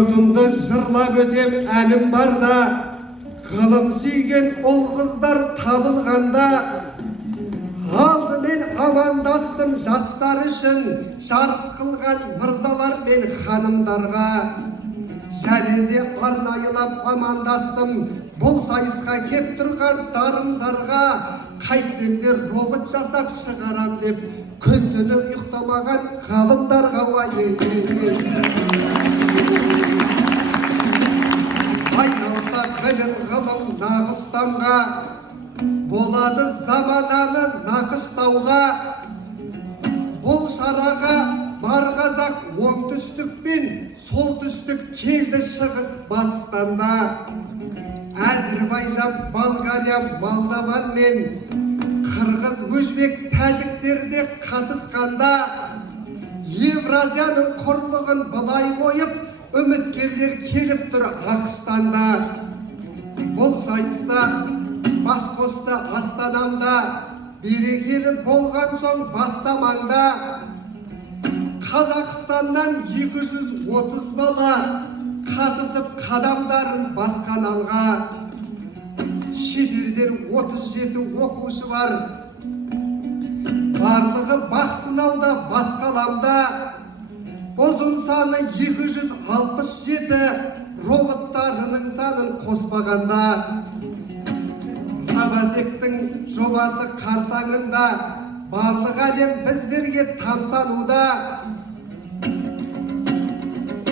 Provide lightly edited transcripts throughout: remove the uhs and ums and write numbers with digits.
Жұртымды жырлап өтем әнім барда, ғылым сүйген ұл қыздар табылғанда, алдымен амандастым жастар үшін, жарыс қылған мырзалар мен ханымдарға. Және де арнайылап амандастым бұл сайысқа кеп тұрған дарындарға. Қайтсемдер робот жасап шығарам деп күн-түні ұйықтамаған ғалымдарға. Айналса білім ғылым нағыстамға, болады замананы нақыштауға. Бұл шараға бар қазақ оңтүстік пен солтүстік келді шығыс батыстанда. Әзірбайжан, Болгария, Молдаван мен Қырғыз, Өзбек, тәжіктерде қатысқанда, Евразияның құрлығын былай қойып, үміткерлер келіп тұр Ақстанда. Бұл сайыста бас қосты Астанамда, берекелі болған соң бастамаңда. Қазақстаннан 230 бала қатысып қадамдарын басқан алға. Шетелден 37 оқушы бар, барлығы бақ сынауда бас қаламда. Ұзын саны 267, роботтарының санын қоспағанда. Роботектің жобасы қарсаңында, барлық әлем біздерге тамсануда.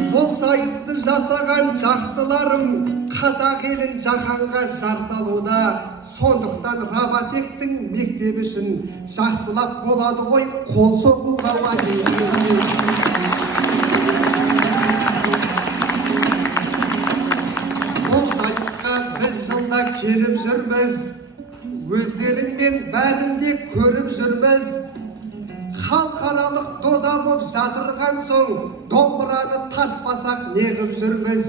Бұл сайысты жасаған жақсыларым қазақ елін жаһанға жар салуда. Сондықтан роботектің мектебі үшін жақсылап болады ғой қол соғуға. Бұл сайысқа біз жылда келіп жүрміз, өздеріңмен бәрінде көріп жүрміз. Халықаралық дода боп жатырған соң, домбыраны тартпасақ неғып жүрміз.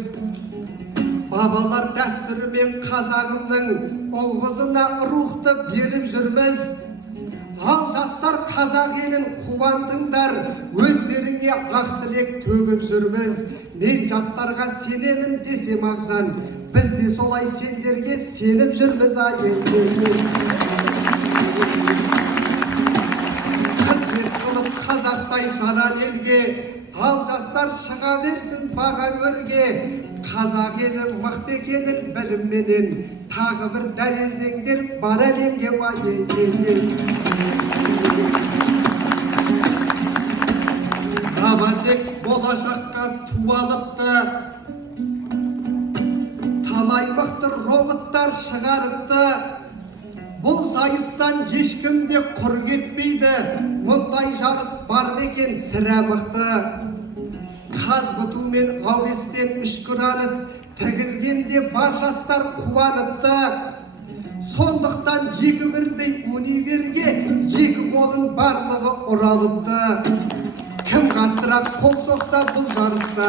Бабалар дәстүрімен қазағымның ұл-қызына рухты беріп жүрміз. Ал жастар қазақ елін қуантыңдар, өздеріңе ақ тілек төгіп жүрміз. Мен жастарға сенемін десем ағжан, біз де солай сендерге сеніп жүрміз. Қазақтай жаран елге, ал жастар шыға берсін баған өрге. Қазақ елі мықты екенін білімменен, тағы бір дәлелдеңдер бар әлемге. Роботек болашаққа туалыпты, талай мықты роботтар шығарыпты. Бұл сайыстан ешкімде құр кетпейді, мұндай жарыс бар екен сірә мықты. Қазбыту мен Ауестен үшкіранып, тігілгенде бар жастар қуаныпты. Сондықтан екі бірдей универге екі қолын барлығы ұралыпты. Кім қаттырақ қол соқса бұл жарыста,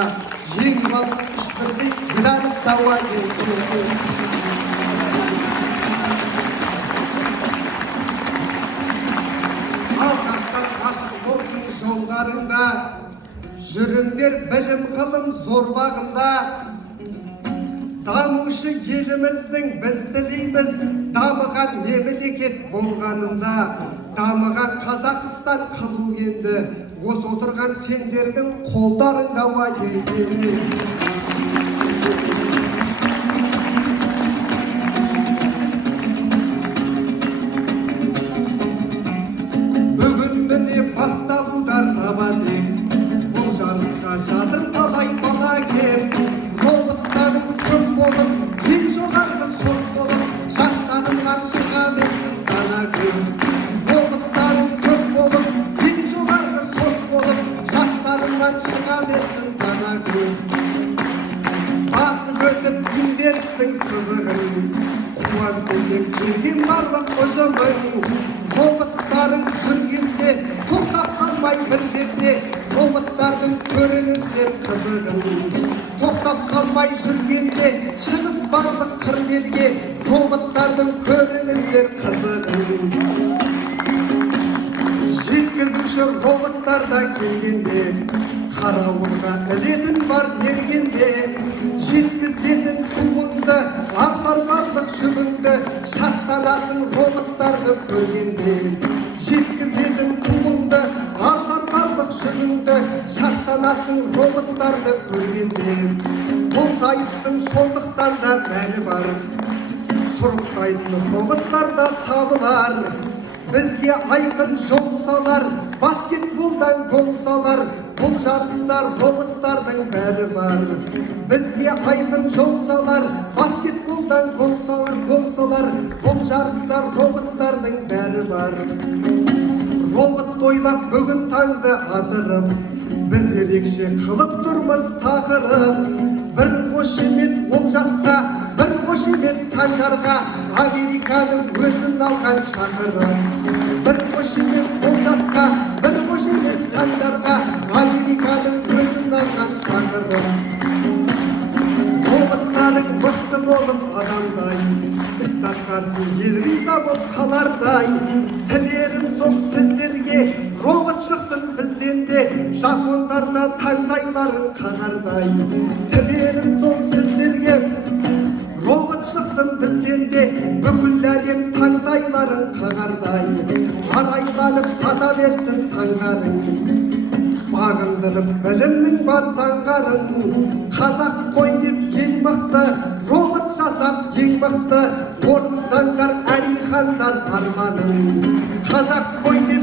жеңіп алсын үш бірдей грант дауа. Ал жастар ашық болсын жолдарында, жүріңдер білім ғылым зор бағында. Дамушы еліміздің біз тілейміз, дамыған мемлекет болғанында. Дамыған Қазақстан қылу енді, осы отырған сендердің қолдарында. Бүгін міне басталуда роботек, бұл жарысқа жатыр талай бала кеп. Роботтарың көп болып, ең жоғарғы сорт болып, жастарыңнан шыға берсін дана күн. Роботтарың көп болып, ең жоғарғы сорт болып, жастарыңнан шыға берсін дана күн. Басып өтіп инверстің сызығын, қуансын деп келген барлық ұжымың. Роботтарың жүргенде тоқтап қалмай бір жерде, роботтардың көріңіздер қызығын. Тоқтап қалмай жүргенде шығып барлық қырмелге, роботтардың көріңіздер қызығын. Жеткізуші роботтарда келгенде қарауылға ілетін бар мергенде, жеткізетін туыңды, артар барлық жүгіңді, шаттанасың роботтарды көргенде. Жеткізетін туыңды, артар барлық жүгіңді, шаттанасың роботтарды көргенде. Бұл сайыстың сондықтан да мәні бар, сұрыптайтын роботтар да табылар. Бізге айқын жол салар, баскетболдан гол салар, бұл жарыстар роботтардың бәрі бар. Бізге айқын жол салар, баскетболдан гол салар, бұл жарыстар роботтардың бәрі бар. Робот ойлап бүгін таңды атырып, біз ерекше қылып тұрмыз тақырып. Бір қошемет Олжасқа, бір қошемет Санжарға, Американың өзін алған шақырып. Бір қошемет Олжасқа, бір қошемет Санжарға, Американың өзін алған шақырып. Роботтарың мықты болып адамдай, іс атқарсын ел риза боп қалардай. Тілерім сол сіздерге, робот шықсын бізден де, жапондарда таңдайларын қағардай. Тілерім сол сіздерге, робот шықсын бізден де, бүкіл әлем таңдайларын қағардай. Арайланып ата берсін таңдарың, бағындырып білімнің бар заңғарын. Қазақ қой деп ең мықты, робот жасап ең мықты, орындаңдар әлихандар арманын. Қазақ қой деп